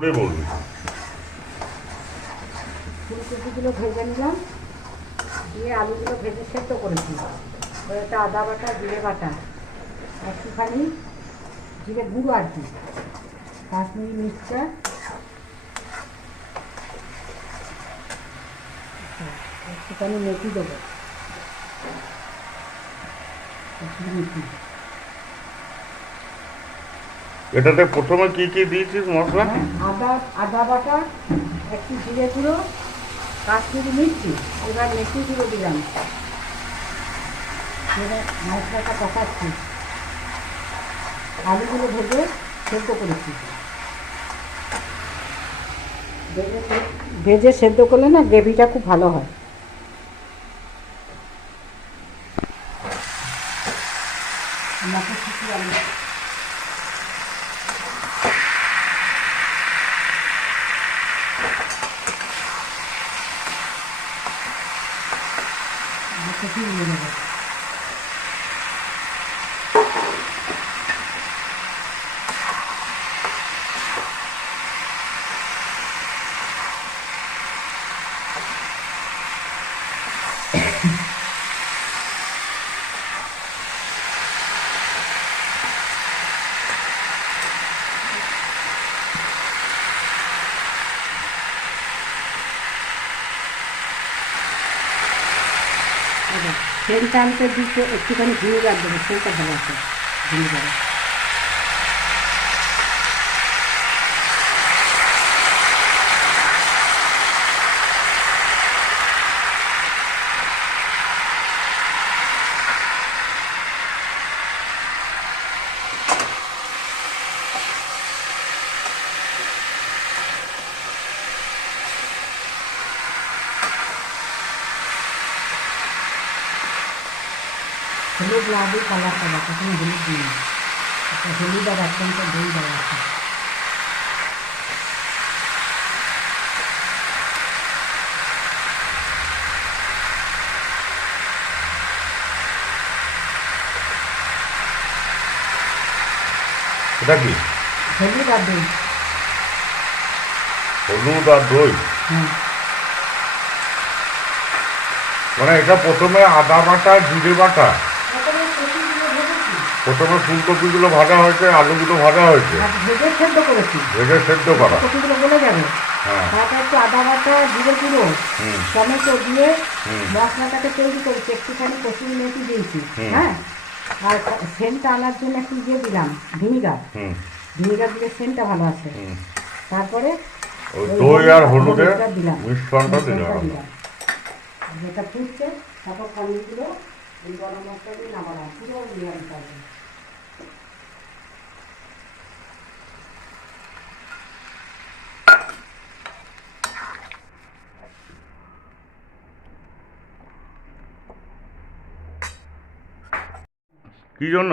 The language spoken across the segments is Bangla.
করে বলবি। ভেজে নিলাম, দিয়ে আলুগুলো ভেজে সেদ্ধ করেছি ওটা আদা বাটা, জিরে বাটা, একটুখানি জিরে গুঁড়ো আর কি, কাশ্মীরি মির্চা একটুখানি মেথি দেবো। মেথি। এটাতে প্রথমে কি কি দিয়েছিস মশলা? আদা আদা বাটা, একটু জিরে গুঁড়ো, কাশ্মীরি মির্চি, এবার মেথি গুঁড়ো দিলাম। এবার মশলাটা কষাচ্ছি। আলুগুলো ভেজে সেদ্ধ করেছি। ভেজে সেদ্ধ করলে না গ্রেভিটা খুব ভালো হয় মটরশুঁটি আলু মটরশুঁটি দিয়ে দেবো সেন্টটা আনতে দিতে একটুখানি ভিনেগার দেবো সেন্টটা ভালো আছে ভিনেগার হলুদ না কালারটা দেখো তুমি হলুদ দিই একটা হলুদ আর এক চামচা দই দেওয়া আছে এটা কি? হলুদ আর দই। হলুদ আর দই? হ্যাঁ। মানে এটা প্রথমে আদা বাটা জিরে বাটা? প্রথমে ফুলকপিগুলো ভাজা হয়েছে আলুগুলো ভাজা হয়েছে। আর ভেজে সেদ্ধ করেছি। ভেজে সেদ্ধ করা। কচুগুলো গলে যাবে। হ্যাঁ। তারপর একটু আদা বাটা জিরে গুঁড়ো টমেটো দিয়ে। মশলাটাকে তৈরি করেছি একটুখানি কচুরি মেথি দিয়েছি হ্যাঁ? আর সেন্টটা আনার জন্য একটু দিয়ে দিলাম ভিনিগার। ভিনিগার দিলে সেন্টটা ভালো আছে। তারপরে দই আর হলুদের মিশ্রণটা দিলাম। যেটা ফুটছে তারপর পনিরগুলো এই গরম মশলা দিয়ে নামালাম। পুরো নিরামিষ কি জন্য?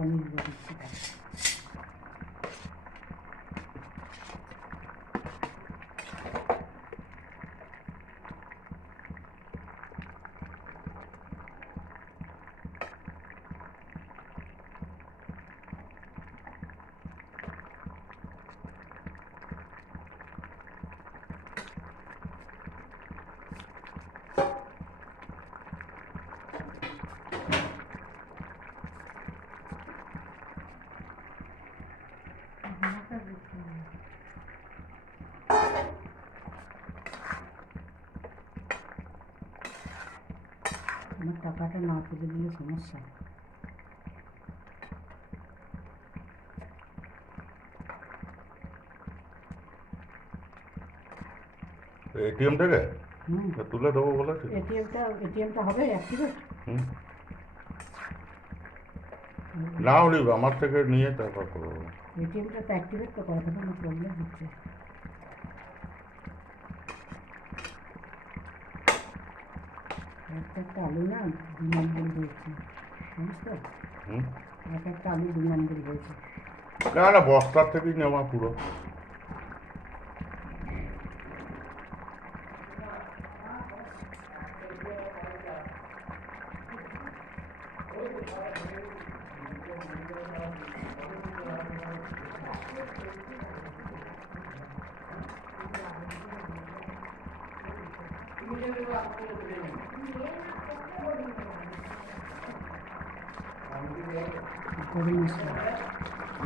পনির দিয়ে দেবো। আমার টাকাটা না তুলে দিলে সমস্যা। এটিএম থেকে হুম। তুলে দেবো বলেছি এটিএমটা এটিএমটা হবে অ্যাক্টিভেট হুম। না হলে আমার থেকে নিয়ে তারপর করব। এটিএমটা তো অ্যাক্টিভেট তো করাতে কোনো প্রবলেম হচ্ছে। একটা একটা আলু না দু নম্বর বলছি জানিস তো এক একটা আলু দু নম্বর বলছি না না বস্তার থেকেই নেওয়া পুরো।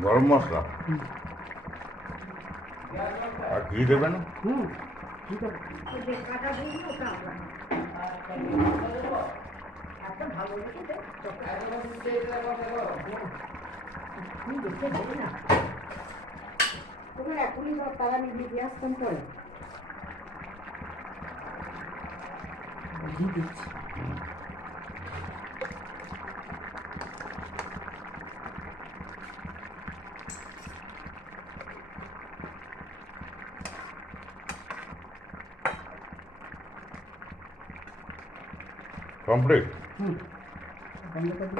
গরম মশলা? আর ঘি দেবে এখনই তারা নিজে দিয়ে আসতাম পরে Believe it. Complete. Hmm.